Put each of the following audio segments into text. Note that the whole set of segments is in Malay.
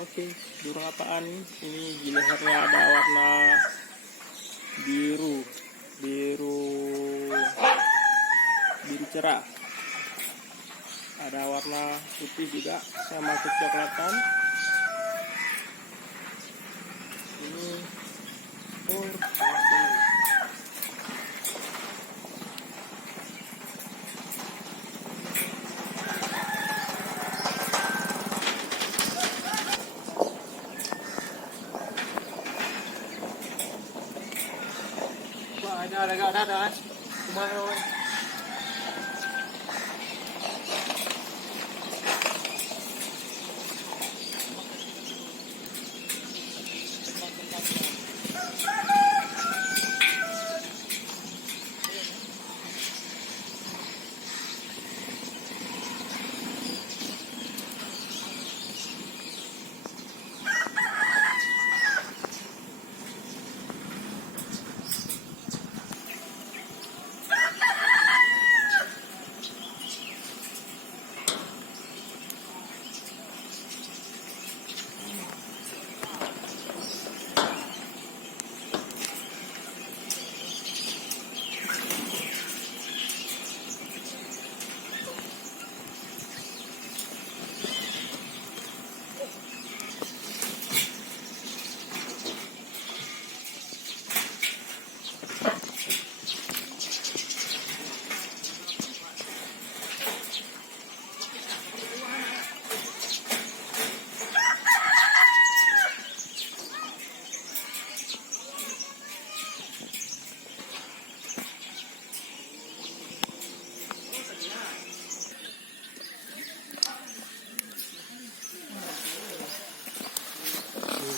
Oke, burung apaan nih? Ini di lehernya ada warna biru cerah. Ada warna putih juga sama kecoklatan. Ini ada kan? Kemana?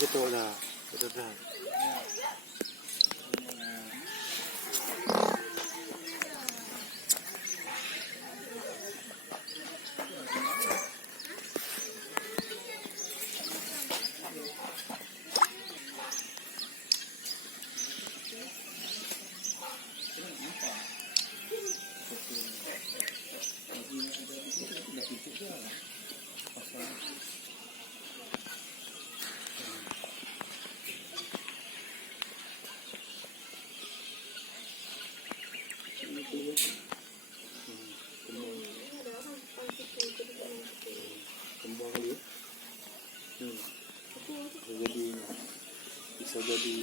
Betul dah. Kembang dia. Bisa jadi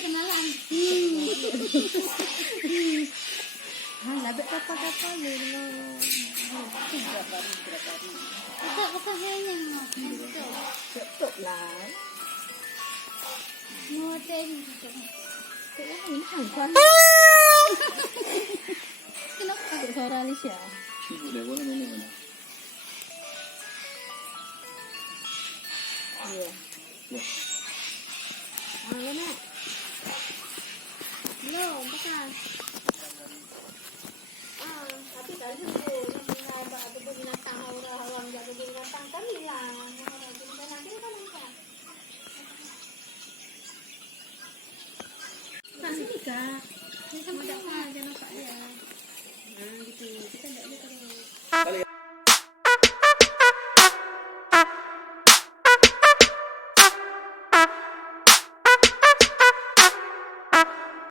kenalan. Labet apa-apa lu. Bukan hanya betul lah. Mua tên ini handphone. Kenapa ada suara Alicia? udah boleh mana? Iya. Halo nak. Belum, bukan. Tapi tadi tu yang ada binatang orang jaga binatang kan hilang. Nanti kan nampak. Kan sini kak. Ini sama siapa? Jangan nampak dia.